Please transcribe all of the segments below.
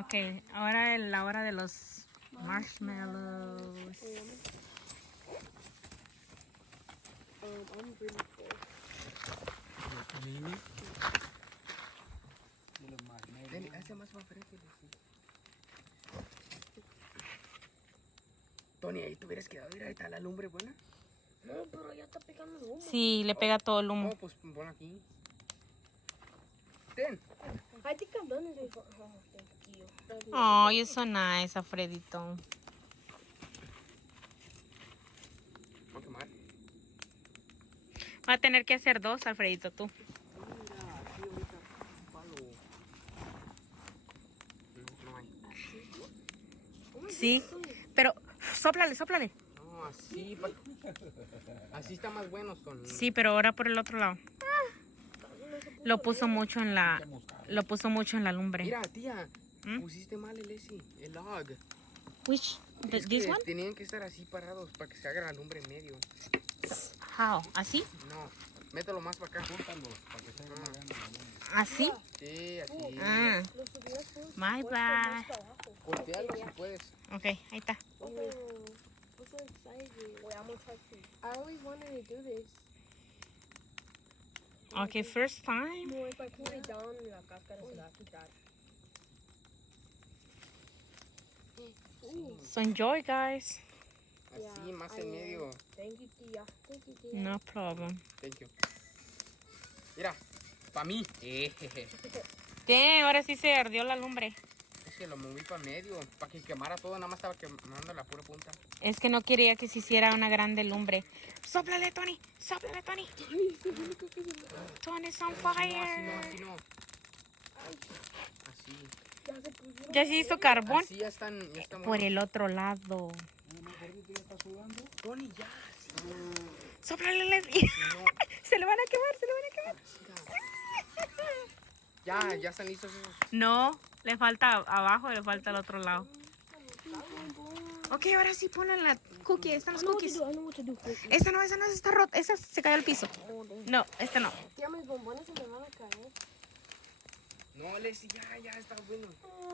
Ok, ahora es la hora de los marshmallows. I'm really full. Hace más para frente. Tony, ahí te hubieras quedado. Mira, ahí está la lumbre buena. No, pero ya está pegando el humo. Sí, le pega todo el humo. Oh, pues pon aquí. Ten. I think I'm done with it. Oh, thank you. Oh, you're so nice, Alfredito. Va a quemar. Va a tener que hacer dos, Alfredito, tú. Mira, aquí ahorita un palo. No hay. Sí, pero sóplale. No, así. Así está más bueno, Tony. Sí, pero ahora por el otro lado. Lo puso mucho en la lumbre. Mira, tía. ¿Mm? Pusiste mal el log. Which? Es This que one? tenían que estar así parados para que se haga la lumbre en medio. How? ¿Así? No, mételo más para acá. ¿Así? Sí, así. Ah, Los hubieras puesto my más bad. para abajo. Voltealo si puedes. Ok, ahí está. Oh, I'm so excited. Wait, I'm gonna try to. I always wanted to do this. Ok, first time. No, if I pull it down, la cáscara se la va a quitar. So enjoy, guys. Así, más en medio. Thank you, tía. Thank you, tía. No problem. Thank you. Mira, para mí. Damn, ahora sí se ardió la lumbre. Es que lo moví para medio, para que quemara todo, nada más estaba quemando la pura punta. Es que no quería que se hiciera una grande lumbre. Sóplale, Tony. Sóplale, Tony. Tony's on Así no, fire. así no. Así. Ya se pusieron. Ya se hizo carbón. Así ya están Por buenos. el otro lado. Tony, ya. Sóplale, Leslie. Se le van a quemar, se le van a quemar. Ya están listos esos. No, le falta abajo, le falta al otro lado. Ok, ahora sí ponen la cookie. Están los cookies. I know what to do. Esta no, esa está rota. Esa se cayó al piso. No, esta no. Tía, mis bombones se me van a caer. No, Leslie, ya está bueno.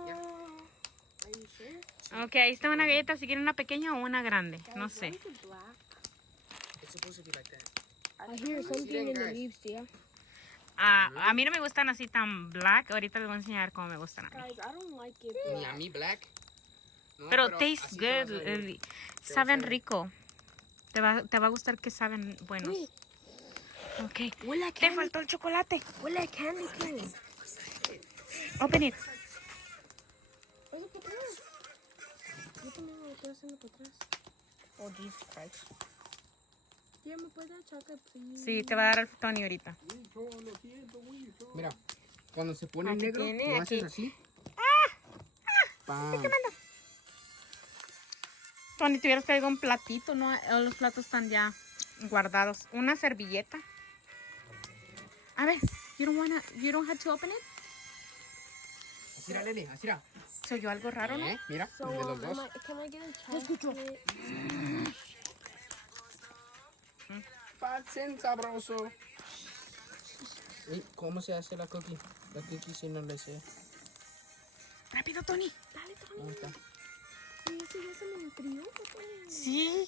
Ya. Are you sure? Ok, ahí está una galleta. Si quieren una pequeña o una grande. No Why sé. is it black? It's supposed to be like that. I hear something in the guys. leaves, tía. A mí no me gustan así tan black. Ahorita les voy a enseñar cómo me gustan a mí. Guys, I don't like it Ni a black. mí black. No, Pero así taste te vas a good. ver. Saben ver. rico. Te va a gustar que saben buenos. Wait, Ok. huele a Te candy. faltó el chocolate. Huele a candy cane. Open it. Oye, para atrás. Yo también lo estoy haciendo para atrás. Oh, Jesus Christ. Tía, ¿me puede dar chocolate, please? Sí, te va a dar el Tony ahorita. Mira, cuando se pone Aquí negro, tiene, lo aquí. haces así. ¡Pam! Tony, te hubieras traído un platito, ¿no? Los platos están ya guardados. Una servilleta. A ver, you don't have to open it? Así era, Lele, así era. ¿Se oyó algo raro, no? Mira, So, de los dos. can I get a chocolate? Pasen sabroso. ¿Cómo se hace la cookie? La cookie si no le sé. Rápido, Tony. Dale, Tony. ¿Dónde está? Y ese ya se me enfrió, Tony. Sí.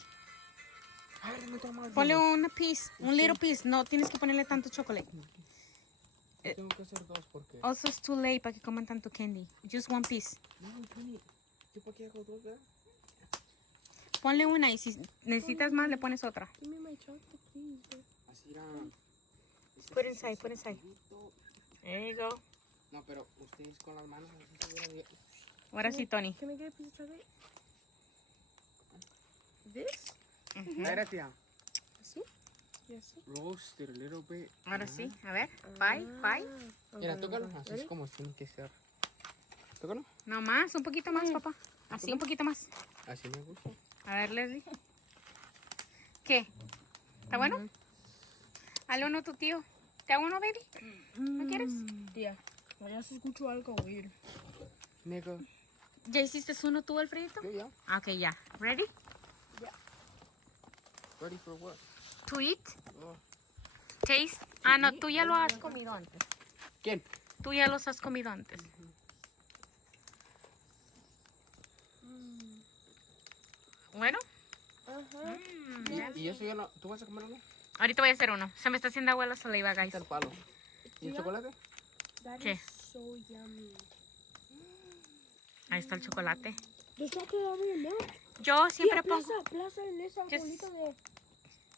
A ver, dame otro más. Ponle una piece, un little piece. No tienes que ponerle tanto chocolate. Tengo que hacer dos porque... Also, it's too late para que coman tanto candy. Just one piece. No, Tony. ¿Yo para qué hago dos, verdad? Ponle una y si necesitas más, le pones otra. Give me my chocolate, please. Así era. Put inside, put inside. There you go. No, pero ustedes con las manos así se hubieran bien. Ahora sí, Tony. Can I get a piece of chocolate? This? Mira, tía. ¿Así? ¿Y así? Roast it a little bit. Ahora sí. A ver. Bye, bye. Mira, tócalo. Así es como tiene que ser. Tócalo. No más, un poquito más, papá. Así, un poquito más. Así me gusta. A ver, Leslie. ¿Qué? ¿Está bueno? Hazle uno a tu tío. ¿Te hago uno, baby? ¿No quieres? Tía, ya se escuchó algo weird. Nigga. ¿Ya hiciste uno tú, Alfredito? Yo ya. Ok, ya. ¿Ready? Ready for what? To eat? Oh. Taste. Ah, no, tú ya lo has comido antes. ¿Quién? Tú ya los has comido antes. Eso ya no. ¿Tú vas a comer uno? Ahorita voy a hacer uno. Se me está haciendo agua la saliva, Ahí guys. está el palo. ¿Y el Yeah. chocolate? That ¿Qué? is so yummy. Ahí está el chocolate. There's chocolate over your milk. Yo siempre Tía, pongo... plaza en esa Yo bolita de...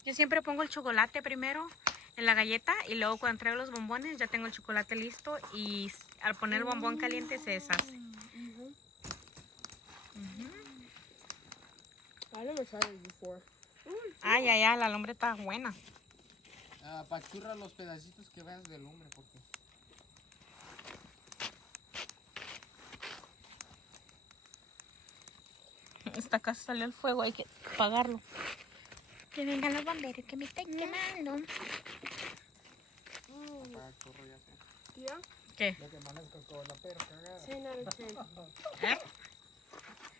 Yo siempre pongo el chocolate primero en la galleta y luego cuando traigo los bombones ya tengo el chocolate listo y al poner el bombón caliente se deshace. I never tried it before. Ay, ay, ay, la lumbre está buena. Pachurra los pedacitos que veas de lumbre, porque... Esta casa salió el fuego, hay que apagarlo. Que vengan los bomberos que me están quemando. Pachurro, ya sé. Tía, ¿Qué? Lo que amanezco con la perra cagada. 10 out of 10.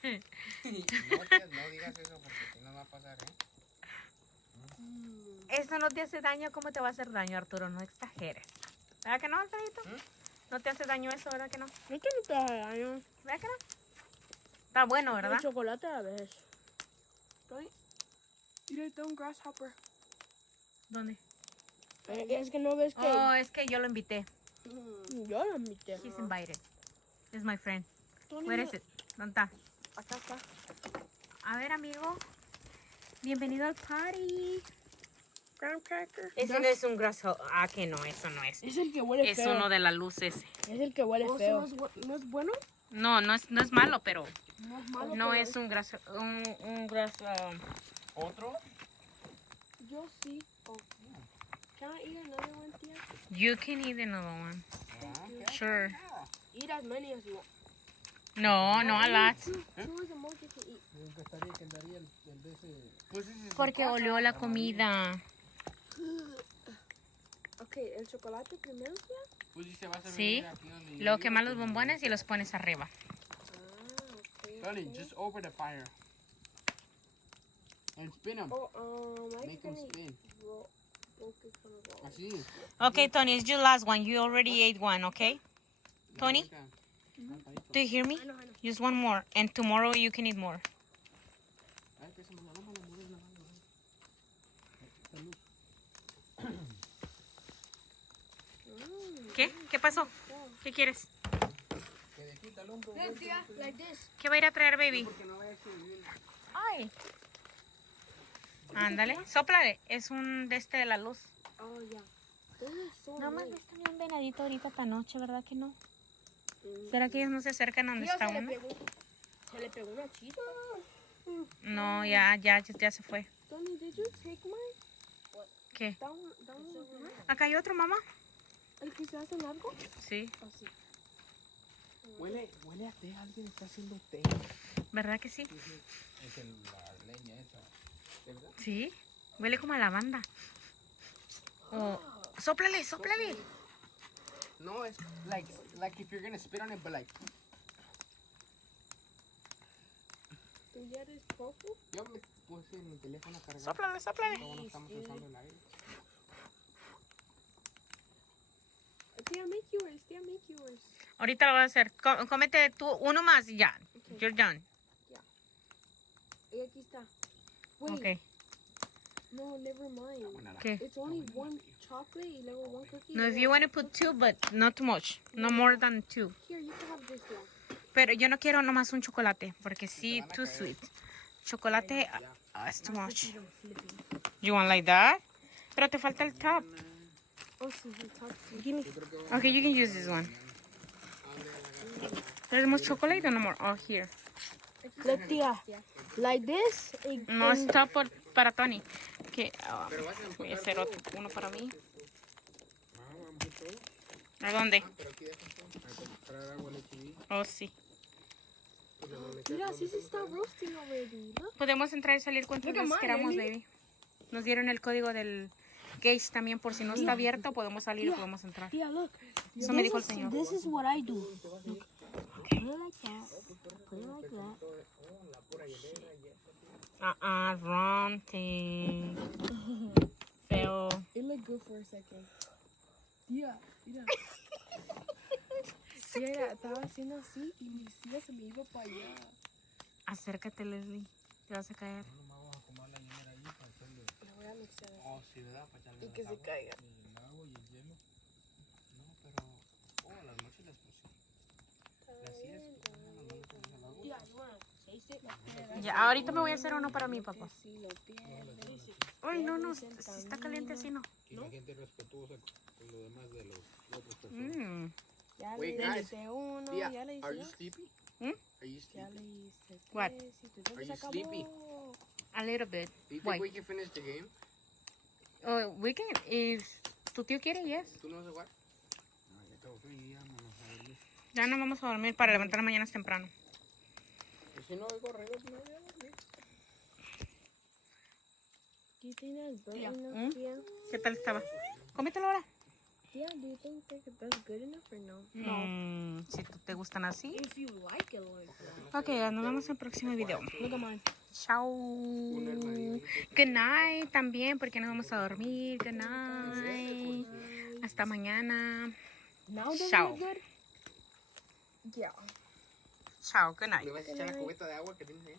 ¿Eh? No, tías, no digas eso porque si no va a pasar, ¿eh? Eso no te hace daño, ¿cómo te va a hacer daño, Arturo? No exageres. ¿Verdad que no, Alfredito? No te hace daño eso, ¿verdad que no? No te metas daño. ¿Verdad que no? Está bueno, El ¿verdad? chocolate a veces. Right? Mira, está un grasshopper. ¿Dónde? Es que no ves que... Oh, es que yo lo invité. Yo lo invité. He's invited. It's my friend. Tony, Where is it? ¿Dónde está? Acá está. A ver, amigo. Bienvenido al party. Graham cracker. Ese no es un graso. Ah, que no, eso no es. Es el que huele Es feo. uno de las luces. Es el que huele feo. ¿No es bueno? No, no es malo, pero No es malo. no pero es un graso. Un graso. ¿Otro? Yo sí. Oh. Can I eat another one, tía? You can eat another one. Sure. Eat as many as you want. No, no a lot. Two is the most you can eat. Que daría el de ese... Pues ese es su Porque casa. olió la comida. Ok, el chocolate primero, tía. Pues sí se va a servir Sí. aquí donde yo Luego vivo, quemas los pues, bombones y los pones arriba. Ah, ok. Tony, just over the fire. And spin them. Oh, I Make can them eat spin. focus on the roll. Así. Okay, Tony, it's your last one. You already ate one, okay? Tony? Do you hear me? I know. Just one more. And tomorrow you can eat more. Ay, que se me la mano, mueres la mano. Salud. ¿Qué? ¿Qué pasó? ¿Qué quieres? Que de quita el hombro. Hey, tía, like this. ¿Qué va a ir a traer, baby? Porque no vaya a subir. Ay. Ándale, sóplale. Es un de este de la luz. Oh, yeah. This is so No más nice. está un venadito ahorita esta noche, ¿verdad que no? ¿Será que ellos no se acercan a donde Tía, está se le uno? pegó una chispa. No, ya se fue. Tony, did you take mine? ¿Qué? Down over. ¿Acá hay otro, mamá? ¿El que se hace largo? Sí, Así. Huele a té. Alguien está haciendo té. ¿verdad que sí? Es la leña esa. ¿De verdad? Sí, huele como a lavanda. Oh, sóplale. No, es like if you're gonna spit on it, but like... ¿Tú ya eres poco? Yo me puse mi teléfono a cargar. Sóplale. Luego no estamos usando el aire. Tía, make yours. Ahorita lo voy a hacer. Cómete tú uno más y ya. Okay. You're done. Y aquí está. Wait, Okay. no, never mind. Buena la... ¿Qué? It's only one chocolate y luego one cookie. No, if you want to put two, but not too much. No more than two. Here, you can have this one. Pero yo no quiero nomás un chocolate, porque sí, too sweet. Chocolate, it's too much. You want like that? Pero te falta el top. Oh, sí, el top. Give me. Okay, you can use this one. There's more chocolate or no more? Oh, here. Look, tía. Like this. No, es top para Tony. Que, Pero vas a voy a empujar hacer todo. otro, uno para mí. Vamos todo. ¿A dónde? Pero aquí dejas todo. Para comprar agua, leche y... Oh, sí. Pues le voy a meter Mira, todo sí se eso. está roasting already. Look. Podemos entrar y salir cuantas Look at veces mine, queramos, Ellie. baby. Nos dieron el código del gauge también, por si no está abierto, podemos salir o podemos entrar. Tía, look. Eso me dijo el señor. This is what I do. Look. Put it like that. Put it like that. La pura hielera y eso. Wrong thing. Feo. It looked good for a second. Tía, mira. Tía, estaba haciendo así y mi silla se me iba para allá. Acércate, Leslie. Te vas a caer. No me voy a acomodar la hielera ahí para hacerle... Voy a mixar. Oh, sí, ¿verdad? Para echarle Y que las se aguas. caiga. El agua y el hielo. No, pero... Oh, las mochilas, pues sí. Las sillas, pues, no, no le pones al agua. Yeah, you wanna taste it? Ya, ahorita me voy a hacer uno para mi papá. Si lo pierdes. Uy, no, no, si está caliente así, no. Y la gente respetuosa con lo demás de los de otras personas. Mm. Ya Wait, le guys. diste uno, Tía, ya le are diste you dos. sleepy? Hmm? Are you Ya le sleepy? diste What? tres y tu tiempo Are se you sleepy? acabó. A little bit. Do you Why? think we can finish the game? Oh, we can, if tu tío quiere, yes. ¿Tú no vas a jugar? No, ya acabó que ya vámonos a dormir. Ya nos vamos a dormir para levantar mañana temprano. Pues si no oigo ruido, pues no voy a dormir. Do you think that's good Yeah. enough, Tia? ¿Qué tal estaba? Cómetelo ahora. Tia, do you think that's good enough or no? Si te gustan así. If you like it like that. Ok, nos vemos en el próximo video. Look at mine. Chao. Un hermanillo. Good night también, porque nos vamos a dormir. Good night. Hasta mañana. Now that Chao. we're good? Yeah. Chao, good night. ¿Le vas a echar la cubeta de agua que tienes ahí?